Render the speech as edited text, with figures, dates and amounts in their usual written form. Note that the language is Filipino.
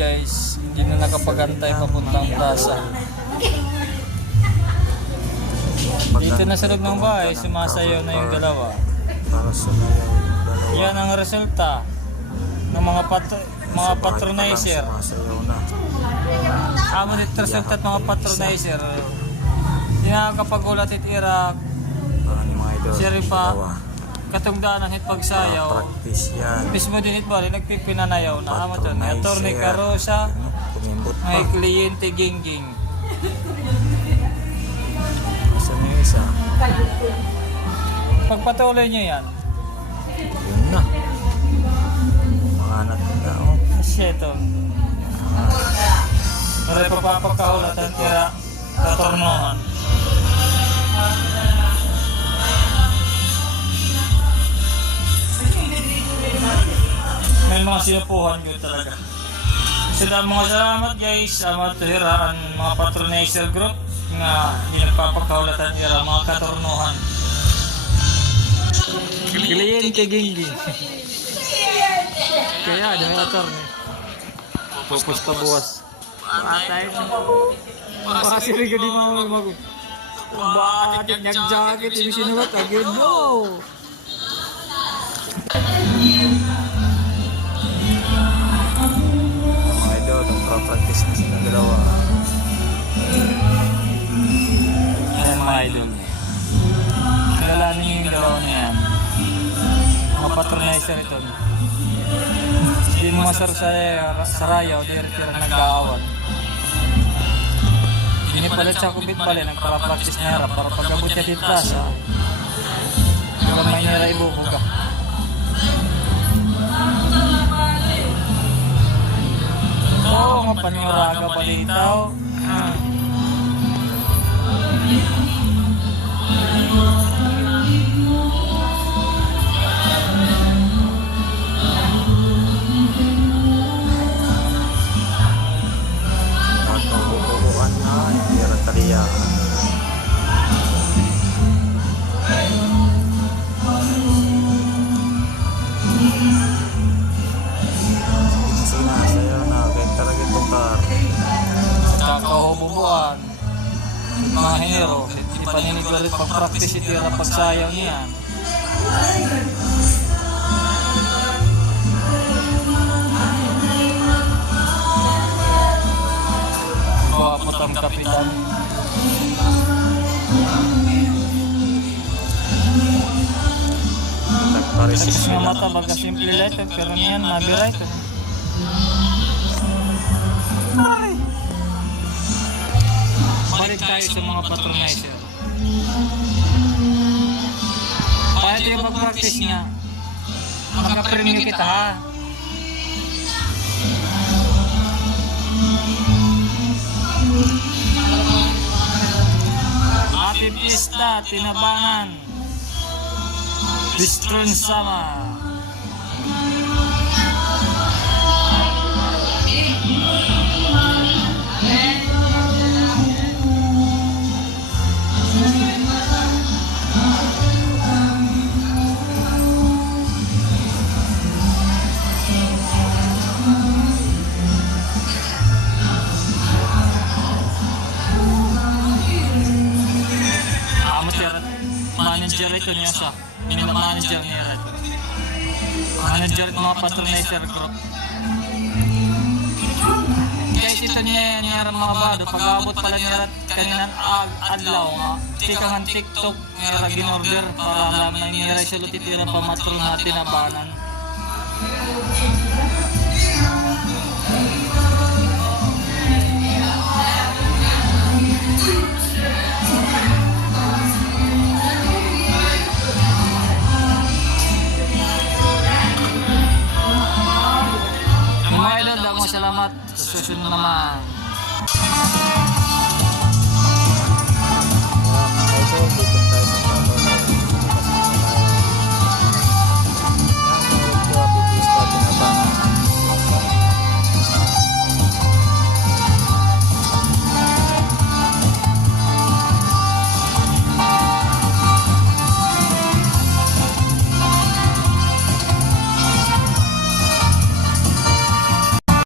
guys, hindi na nakapagantay papuntang plaza. Dito na sa loob ng bahay, sumasayaw na yung dalawa. Para sumayaw yung dalawa. Yan ang resulta ng mga patronizer. Sumasayaw na. Amo dito resulta at mga patronizer. Hindi nakakapagulat itira. Para ni mga idol. Siya rin pa dalawa. katungdaan ng hitpagsayaw. Practice yan. Mismo din hitbali, nagpipinanayaw na. Amo to, may attorney Carosa, Kumimbot pa. may kliyente Gingging. Isa na yung isa. Pagpatuloy nyo yan. Yun na. Mga anak na tao. Kasi ito. Maray papapagkahulat ang tira katornohan. May mga sinupuhan ko talaga. Mga salamat guys sa mga tuhiraan, mga patronizer group nga hindi nagpapagkahulatan nila mga katornohan. Kliyente Gingging. Kaya dahil attorney. Focus pa buwas. Patay na. Para si Riga di mag... Bakit nag-jacket, hindi sinulat agad mo. Mga idol, nagpa-practice na sila dalawa. Ayan mga idol. Kilalanin yung dalawa na yan. Mga patronizer ito. Hindi mo masar sa rayaw, direktira nag-aawan. Pinipalit sa kubit pala, nagpara-practice na harap para pag-abot niya dito sa kamay nila ibubuga. Oo, mga panyuraga palitaw. Magkabubuan na, hindi rataliyahan. Sinasayaw na, kahit talaga itong car. Kakahububuan. Mga hinero, hindi paninigulit pag-practice ito yung pagsayaw niya. Mawapot ang kapitan. Nagparisip Sa sila. mata baga simple light, pero niyan mabira ito. Balik tayo sa mga patronizer. Kaya ito yung pag-practice niya. Makapremyo kita ha. Happy Fiesta, Tinabangan. Bistron Sama. Manager ito niya sa manager niya rin. Manager ng mga patronizer group. Guys, ito niya rin mga bado. Pag-abot pala niya rin kaninang adlaw nga. Tikangan TikTok niya rin ginorder para alam na niya rin siya lutitirang pamatron natin na banan. Salamat sa susunod naman. Mga idol, dito tayo